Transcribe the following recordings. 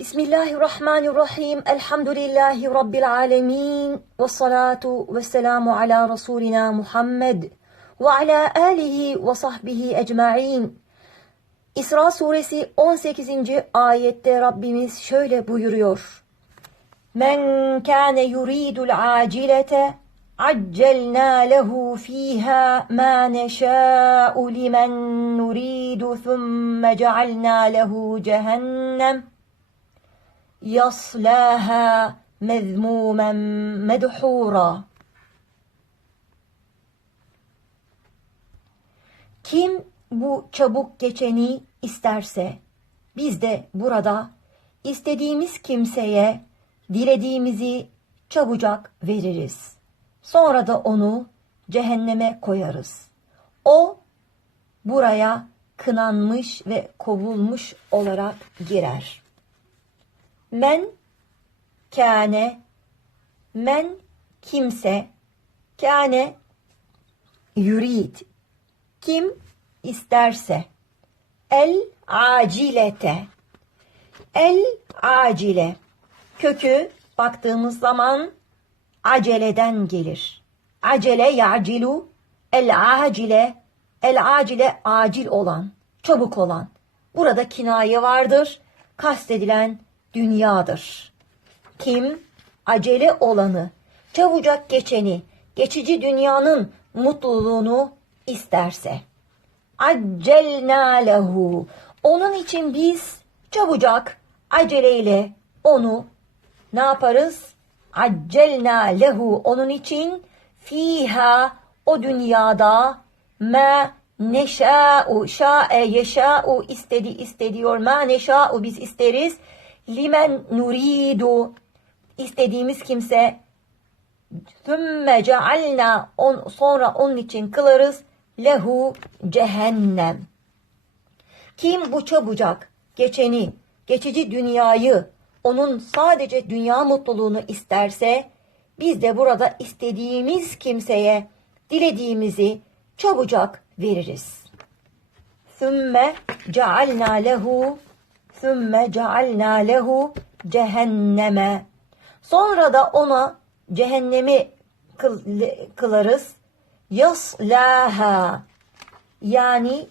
بسم الله الرحمن الرحيم الحمد لله رب العالمين والصلاة والسلام على رسولنا محمد وعلى آله وصحبه أجمعين إسراء سورة 18. آية ربنا şöyle buyuruyor. من كان يريد العاجلة عجلنا له فيها ما نشاء لمن نريد ثم جعلنا له جهنم يصلاها مذموما مدحورا Kim bu çabuk geçeni isterse biz de burada istediğimiz kimseye dilediğimizi çabucak veririz. Sonra da onu cehenneme koyarız. O buraya kınanmış ve kovulmuş olarak girer. Men kâne. Men kimse. Kâne yurid. Kim isterse. El acilete. El acile. Kökü baktığımız zaman aceleden gelir. Acele yacilu el acile. El acile acil olan, çabuk olan. Burada kinaye vardır. Kastedilen dünyadır. Kim acele olanı, çabucak geçeni, geçici dünyanın mutluluğunu isterse. Accelna lehu. Onun için biz çabucak aceleyle onu ne yaparız? Accelna lehu onun için fiha o dünyada ma neşa'u şa'e yeşa'u istedi istediyor ma neşa'u biz isteriz limen nuridu istediğimiz kimse. thümme cealna on, sonra onun için kılarız. lehu cehennem kim bu çabucak geçeni geçici dünyayı onun sadece dünya mutluluğunu isterse biz de burada istediğimiz kimseye dilediğimizi çabucak veririz. Sümme cealna lehu sümme cealna lehu cehenneme sonra da ona cehennemi kıl, kılarız. yaslaha yani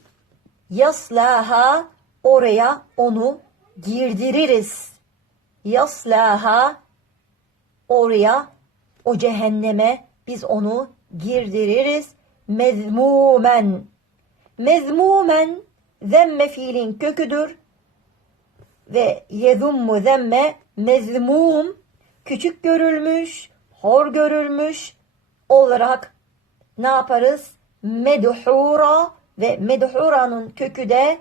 yaslaha oraya onu girdiririz. yaslaha oraya o cehenneme biz onu girdiririz. mezmumen mezmumen zemme fiilin köküdür ve yezummu zemme mezmum küçük görülmüş hor görülmüş olarak ne yaparız medhura ve medhuranın kökü de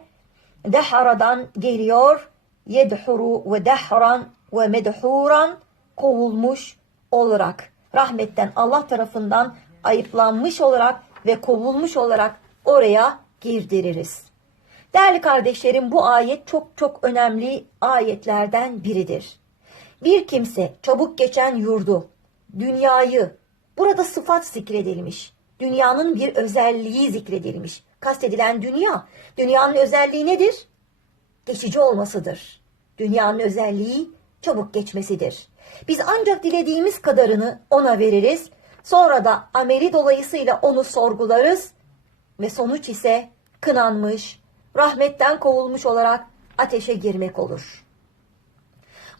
deharadan geliyor yedhuru ve dehran ve medhuran kovulmuş olarak rahmetten Allah tarafından ayıplanmış olarak ve kovulmuş olarak oraya girdiririz. Değerli kardeşlerim bu ayet çok çok önemli ayetlerden biridir. Bir kimse çabuk geçen yurdu, dünyayı, burada sıfat zikredilmiş. Dünyanın bir özelliği zikredilmiş. Kastedilen dünya. Dünyanın özelliği nedir? Geçici olmasıdır. Dünyanın özelliği çabuk geçmesidir. Biz ancak dilediğimiz kadarını ona veririz. Sonra da ameli dolayısıyla onu sorgularız ve sonuç ise kınanmış, rahmetten kovulmuş olarak ateşe girmek olur.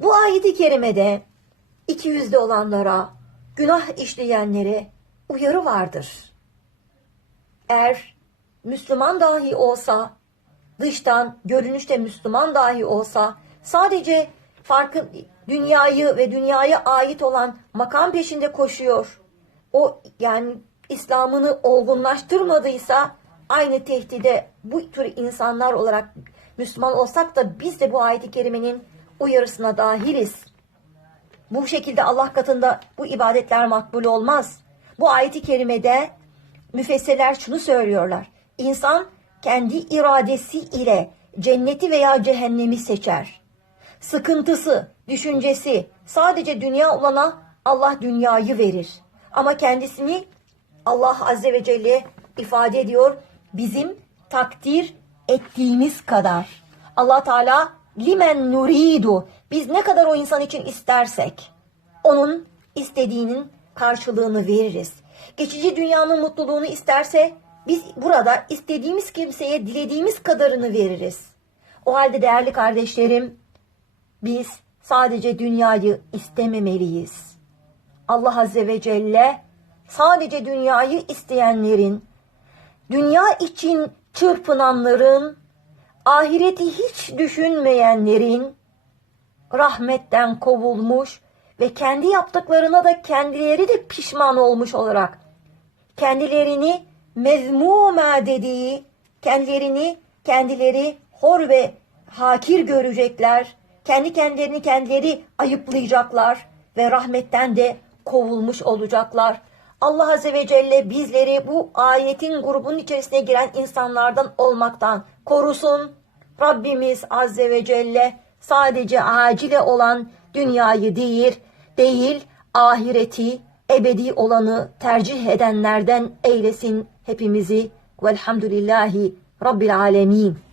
Bu ayeti kerimede iki yüzde olanlara, günah işleyenlere uyarı vardır. Eğer Müslüman dahi olsa, dıştan görünüşte Müslüman dahi olsa, sadece farkın dünyayı ve dünyaya ait olan makam peşinde koşuyor. O yani İslam'ını olgunlaştırmadıysa aynı tehdide bu tür insanlar olarak Müslüman olsak da biz de bu ayet-i kerimenin uyarısına dahiliz. Bu şekilde Allah katında bu ibadetler makbul olmaz. Bu ayet-i kerimede müfessirler şunu söylüyorlar. İnsan kendi iradesi ile cenneti veya cehennemi seçer. Sıkıntısı, düşüncesi sadece dünya olana Allah dünyayı verir. Ama kendisini Allah Azze ve Celle ifade ediyor. Bizim takdir ettiğimiz kadar. Allah Teala limen nuridu. Biz ne kadar o insan için istersek onun istediğinin karşılığını veririz. Geçici dünyanın mutluluğunu isterse biz burada istediğimiz kimseye dilediğimiz kadarını veririz. O halde değerli kardeşlerim biz sadece dünyayı istememeliyiz. Allah Azze ve Celle sadece dünyayı isteyenlerin, dünya için çırpınanların, ahireti hiç düşünmeyenlerin rahmetten kovulmuş ve kendi yaptıklarına da kendileri de pişman olmuş olarak kendilerini mezmuma dediği, kendilerini kendileri hor ve hakir görecekler. Kendi kendilerini kendileri ayıplayacaklar ve rahmetten de kovulmuş olacaklar. Allah Azze ve Celle bizleri bu ayetin grubunun içerisine giren insanlardan olmaktan korusun. Rabbimiz Azze ve Celle sadece acile olan dünyayı değil, değil ahireti, ebedi olanı tercih edenlerden eylesin hepimizi. Velhamdülillahi Rabbil Alemin.